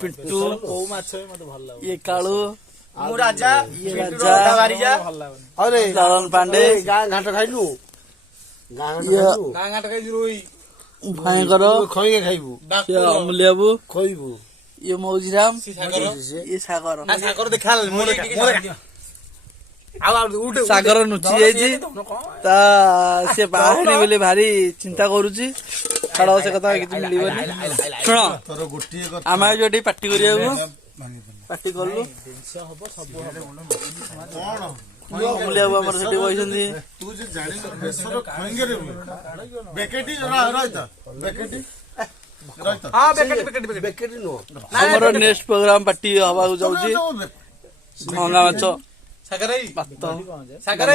पिंटू ये कालू राजा ये राजा अरे ललन पांडे गाँ घाट खाइलु गाँ घाट खाइलु भयंकर खइके खाइबु ये अमूल्यबू खइबु ये मौजीराम सागर ये सागर सागर देखा सागर नुची जाइए ता से बाहर बोले भारी चिंता करुची छाड़ से कथा किसी मिलबनी शुण तोर गोटिए आम जो पार्टी करिया पार्टी कलु अमूल्यबू आमर सेठी बइसंदी तू जे जानि बेसर खइंगे रे बेकेटी रहता बेकेटी रहता हां बेकेटी बेकेटी नो हमर नेक्स्ट प्रोग्राम पार्टी हवा जाउची भंगा माछ सागर भात सागर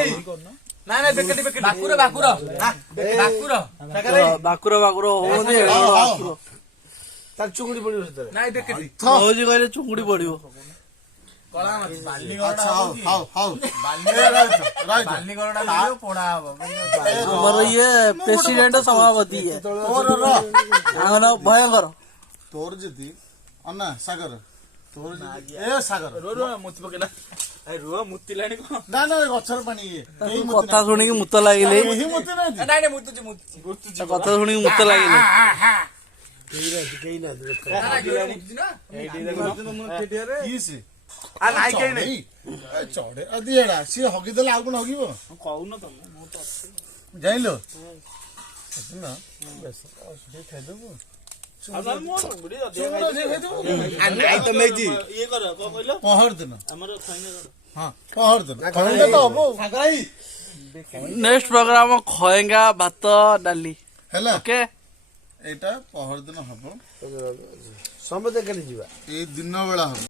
ना ना बेकेटी बाकुर बाकुर बाकुर सागर बाकुर बाकुर होने बाकुर तार चुंगड़ी पड़ी उसे ना बेकेटी होजी कहले चुंगड़ी पड़ियो कला माछ बाली अच्छा हाउ हाउ बाली गरडा लायो पोड़ा हबो हमर ये प्रेसिडेंट सभापति है तोर र आना भयंकर तोर जति अन्ना सागर तोर ए सागर रो मुति पकेला ए रो मुति लानी को ना ना गछर पानी केही कथा सुनी मुत लागिले केही मुति नै ना ना मुति कथा सुनी मुत लागिले केही ना की से आ नाइ के नै चढ़े अदिएडा सी हगी देले आ कोन हगिबो कहू न तम मु तो जाइलो ना बस खाइ देबो आदर मो गुडी आ नाइ त मेजी ये कर को कहलो पहर दिन हमर खैने हां पहर दिन खैने त हबो सागराई नेक्स्ट प्रोग्राम खयंगा भात डाली हैला ओके एटा पहर दिन हबो समझे के जीवा ए दिन बेला हबो।